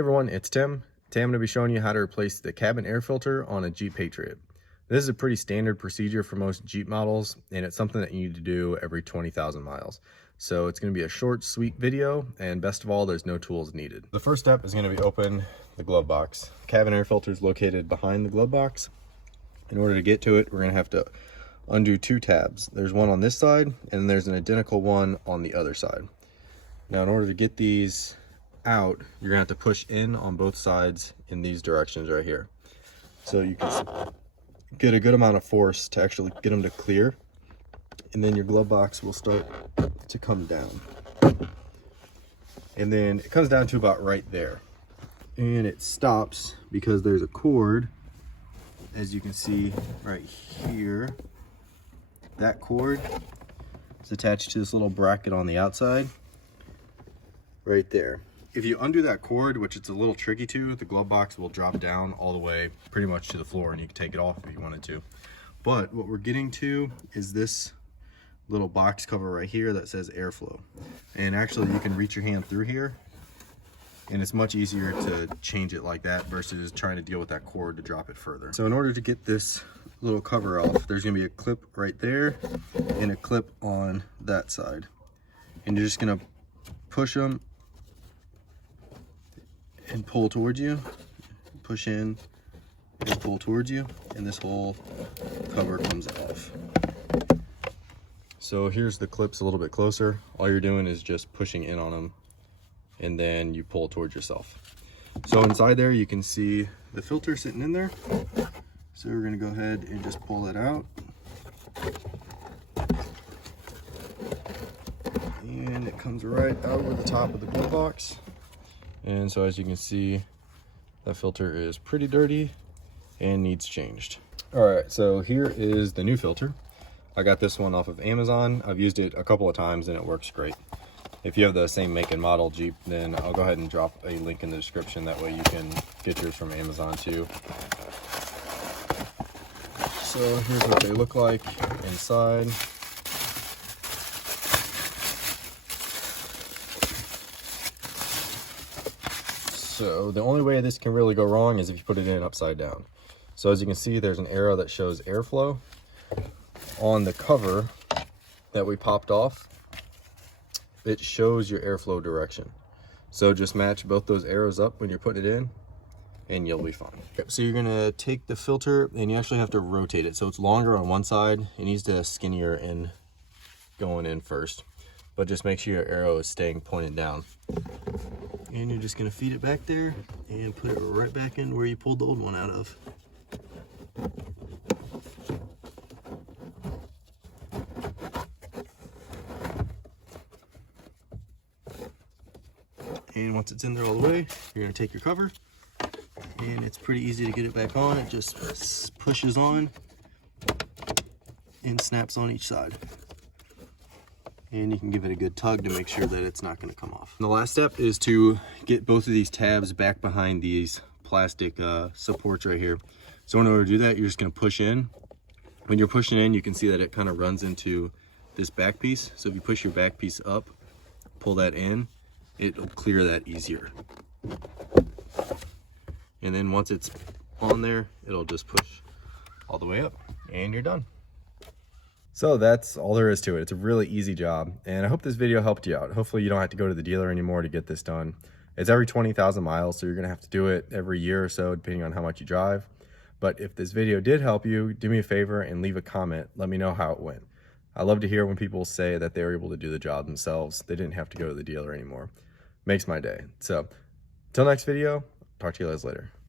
Everyone, it's Tim. Today I'm going to be showing you how to replace the cabin air filter on a Jeep Patriot. This is a pretty standard procedure for most Jeep models, and it's something that you need to do every 20,000 miles. So it's going to be a short, sweet video, and best of all, there's no tools needed. The first step is going to be open the glove box. Cabin air filter is located behind the glove box. In order to get to it, we're going to have to undo two tabs. There's one on this side, and there's an identical one on the other side. Now, in order to get these out, you're gonna have to push in on both sides in these directions right here, so you can get a good amount of force to actually get them to clear, and then your glove box will start to come down, and then it comes down to about right there, and it stops because there's a cord, as you can see right here. That cord is attached to this little bracket on the outside right there. If you undo that cord, which it's a little tricky to, the glove box will drop down all the way pretty much to the floor, and you can take it off if you wanted to. But what we're getting to is this little box cover right here that says airflow. And actually you can reach your hand through here, and it's much easier to change it like that versus trying to deal with that cord to drop it further. So in order to get this little cover off, there's gonna be a clip right there and a clip on that side. And you're just gonna push them and pull towards you, push in and pull towards you, and this whole cover comes off. So here's the clips a little bit closer. All you're doing is just pushing in on them, and then you pull towards yourself. So inside there you can see the filter sitting in there. So we're gonna go ahead and just pull it out. And it comes right out over the top of the glove box. And so as you can see, that filter is pretty dirty and needs changed. All right, so here is the new filter. I got this one off of Amazon. I've used it a couple of times and it works great. If you have the same make and model Jeep, then I'll go ahead and drop a link in the description. That way you can get yours from Amazon too. So here's what they look like inside. So the only way this can really go wrong is if you put it in upside down. So as you can see, there's an arrow that shows airflow. On the cover that we popped off, it shows your airflow direction. So just match both those arrows up when you're putting it in, and you'll be fine. So you're gonna take the filter, and you actually have to rotate it. So it's longer on one side. It needs to skinnier in going in first, but just make sure your arrow is staying pointed down. And you're just gonna feed it back there and put it right back in where you pulled the old one out of. And once it's in there all the way, you're gonna take your cover, and it's pretty easy to get it back on. It just pushes on and snaps on each side. And you can give it a good tug to make sure that it's not going to come off. And the last step is to get both of these tabs back behind these plastic supports right here. So in order to do that, you're just going to push in. When you're pushing in, you can see that it kind of runs into this back piece. So if you push your back piece up, pull that in, it'll clear that easier. And then once it's on there, it'll just push all the way up, and you're done. So that's all there is to it. It's a really easy job, and I hope this video helped you out. Hopefully you don't have to go to the dealer anymore to get this done. It's every 20,000 miles, so you're gonna have to do it every year or so, depending on how much you drive. But if this video did help you, do me a favor and leave a comment. Let me know how it went. I love to hear when people say that they were able to do the job themselves. They didn't have to go to the dealer anymore. Makes my day. So, till next video, talk to you guys later.